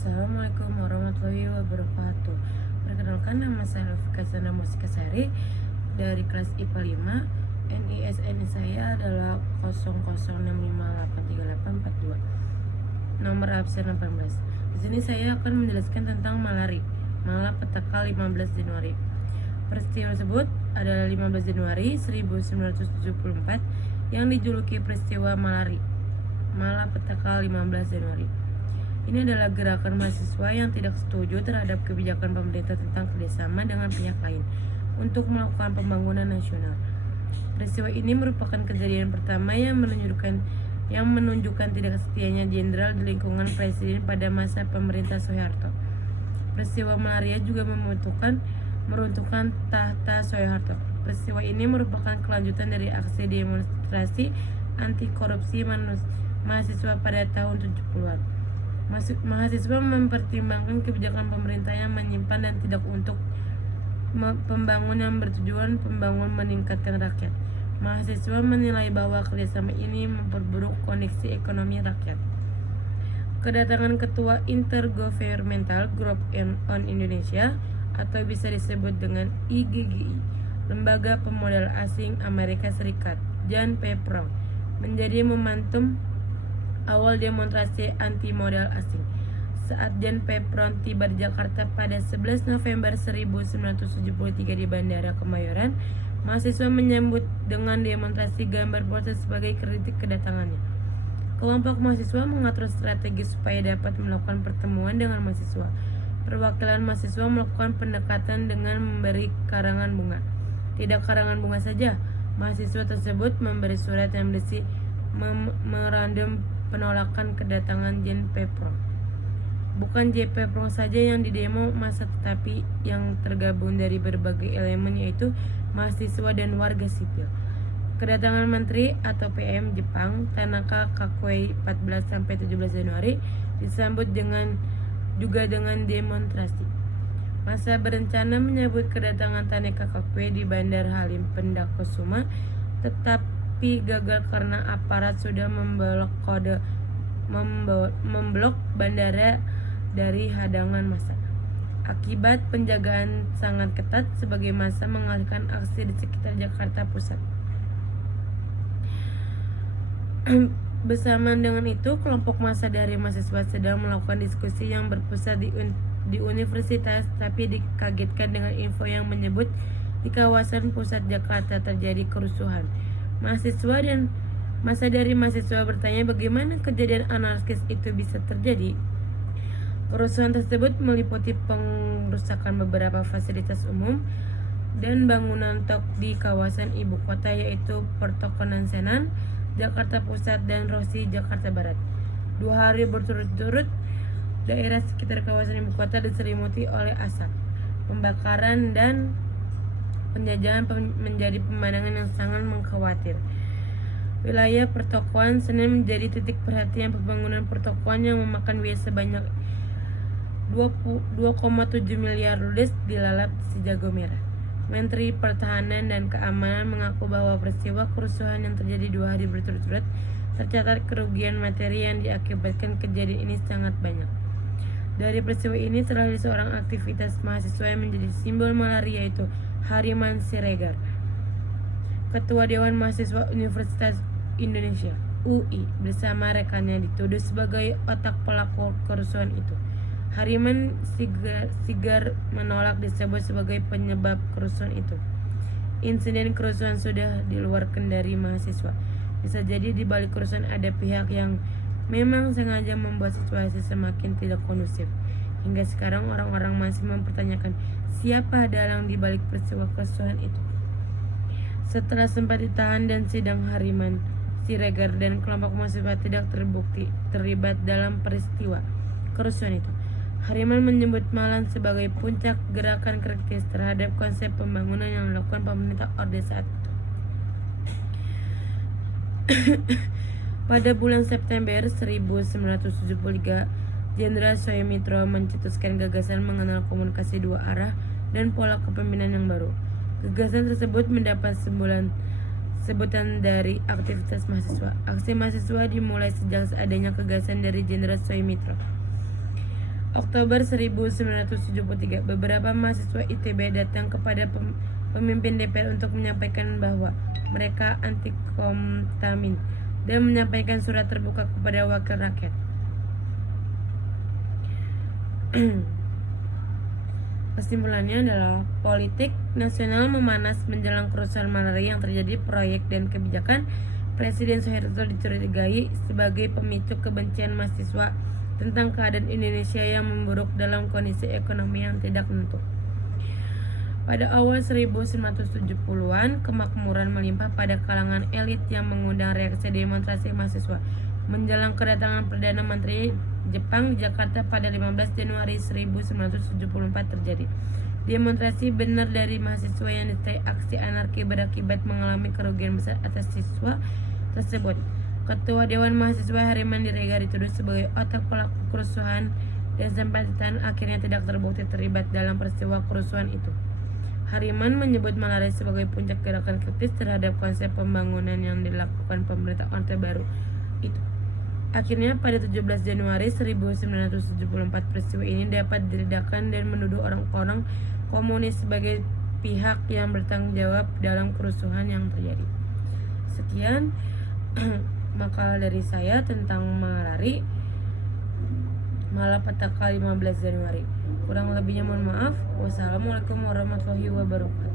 Assalamualaikum warahmatullahi wabarakatuh. Perkenalkan, nama saya Lufika Sandra Musikasari dari kelas IPA 5. NISN saya adalah 0065838842. Nomor absen 18. Di sini saya akan menjelaskan tentang malapetaka 15 Januari. Peristiwa tersebut adalah 15 Januari 1974 yang dijuluki peristiwa malapetaka 15 Januari. Ini adalah gerakan mahasiswa yang tidak setuju terhadap kebijakan pemerintah tentang kerjasama dengan pihak lain untuk melakukan pembangunan nasional. Peristiwa ini merupakan kejadian pertama yang menunjukkan tidak setianya jenderal di lingkungan presiden pada masa pemerintah Soeharto. Peristiwa malaria juga meruntuhkan tahta Soeharto. Peristiwa ini merupakan kelanjutan dari aksi demonstrasi anti korupsi mahasiswa pada tahun 70-an. Mahasiswa mempertimbangkan kebijakan pemerintah yang menyimpan dan tidak untuk pembangunan yang bertujuan meningkatkan rakyat. Mahasiswa menilai bahwa kerjasama ini memperburuk kondisi ekonomi rakyat. Kedatangan Ketua Intergovernmental Group on Indonesia atau bisa disebut dengan IGGI, Lembaga Pemodal Asing Amerika Serikat, Jan Peprong, menjadi momentum awal demonstrasi anti modal asing. Saat Jan Peprong tiba di Jakarta pada 11 November 1973 di Bandara Kemayoran, mahasiswa menyambut dengan demonstrasi gambar proses sebagai kritik kedatangannya. Kelompok mahasiswa mengatur strategi supaya dapat melakukan pertemuan dengan mahasiswa. Perwakilan mahasiswa melakukan pendekatan dengan memberi karangan bunga. Tidak karangan bunga saja, mahasiswa tersebut memberi surat yang berisi memorandum penolakan kedatangan Jan Peprong. Bukan Jan Peprong saja yang didemo masa, tetapi yang tergabung dari berbagai elemen, yaitu mahasiswa dan warga sipil. Kedatangan Menteri atau PM Jepang Tanaka Kakuei 14-17 Januari disambut juga dengan demonstrasi. Masa berencana menyambut kedatangan Tanaka Kakuei di Bandar Halim Pendakusuma, tetapi gagal karena aparat sudah memblok bandara dari hadangan massa. Akibat penjagaan sangat ketat sebagai massa mengalihkan aksi di sekitar Jakarta Pusat. Bersamaan dengan itu, kelompok massa dari mahasiswa sedang melakukan diskusi yang berpusat di universitas, tapi dikagetkan dengan info yang menyebut di kawasan pusat Jakarta terjadi kerusuhan. Masa dari mahasiswa bertanya bagaimana kejadian anarkis itu bisa terjadi. Kerusuhan tersebut meliputi pengrusakan beberapa fasilitas umum dan bangunan di kawasan ibu kota, yaitu Pertokonan Senen, Jakarta Pusat, dan Rosi, Jakarta Barat. 2 hari berturut-turut daerah sekitar kawasan ibu kota diselimuti oleh asap. Pembakaran dan penjajahan menjadi pemandangan yang sangat mengkhawatir. Wilayah pertokoan Senen menjadi titik perhatian pembangunan pertokoan yang memakan biaya sebanyak 2,7 miliar ludes dilalap si jago merah. Menteri Pertahanan dan Keamanan mengaku bahwa peristiwa kerusuhan yang terjadi 2 hari berturut-turut tercatat kerugian materi yang diakibatkan kejadian ini sangat banyak. Dari peristiwa ini terlahir seorang aktivitas mahasiswa yang menjadi simbol malaria, yaitu Harriman Siregar, Ketua Dewan Mahasiswa Universitas Indonesia UI, bersama rekannya dituduh sebagai otak pelaku kerusuhan itu. Harriman Siregar menolak disebut sebagai penyebab kerusuhan itu. Insiden kerusuhan sudah di luar kendali mahasiswa. Bisa jadi di balik kerusuhan ada pihak yang memang sengaja membuat situasi semakin tidak kondusif. Hingga sekarang orang-orang masih mempertanyakan siapa dalang di balik peristiwa kerusuhan itu. Setelah sempat ditahan dan sidang, Harriman Siregar dan kelompok mahasiswa tidak terbukti terlibat dalam peristiwa kerusuhan itu. Harriman menyebut Malang sebagai puncak gerakan kritis terhadap konsep pembangunan yang dilakukan pemerintah Orde saat itu. Pada bulan September 1973, Jenderal Soemitro mencetuskan gagasan mengenal komunikasi 2 arah dan pola kepemimpinan yang baru. Gagasan tersebut mendapat sebutan dari aktivitas mahasiswa. Aksi mahasiswa dimulai sejak adanya gagasan dari Jenderal Soemitro. Oktober 1973, beberapa mahasiswa ITB datang kepada pemimpin DPR untuk menyampaikan bahwa mereka anti kontamin dan menyampaikan surat terbuka kepada wakil rakyat. Kesimpulannya adalah politik nasional memanas menjelang kerusuhan malaria yang terjadi. Proyek dan kebijakan Presiden Soeharto dicurigai sebagai pemicu kebencian mahasiswa tentang keadaan Indonesia yang memburuk dalam kondisi ekonomi yang tidak menentu. Pada awal 1970-an, kemakmuran melimpah pada kalangan elit yang mengundang reaksi demonstrasi mahasiswa menjelang kedatangan Perdana Menteri Jepang di Jakarta pada 15 Januari 1974 terjadi. Demonstrasi benar dari mahasiswa yang disertai aksi anarki berakibat mengalami kerugian besar atas siswa tersebut. Ketua Dewan Mahasiswa Hariman Direga dituduh sebagai otak pelaku kerusuhan dan sampai akhirnya tidak terbukti terlibat dalam peristiwa kerusuhan itu. Hariman menyebut malaria sebagai puncak gerakan kritis terhadap konsep pembangunan yang dilakukan pemerintah Orde Baru itu. Akhirnya pada 17 Januari 1974 peristiwa ini dapat diredakan dan menuduh orang-orang komunis sebagai pihak yang bertanggung jawab dalam kerusuhan yang terjadi. Sekian makalah dari saya tentang malapetaka 15 Januari. Kurang lebihnya mohon maaf. Wassalamualaikum warahmatullahi wabarakatuh.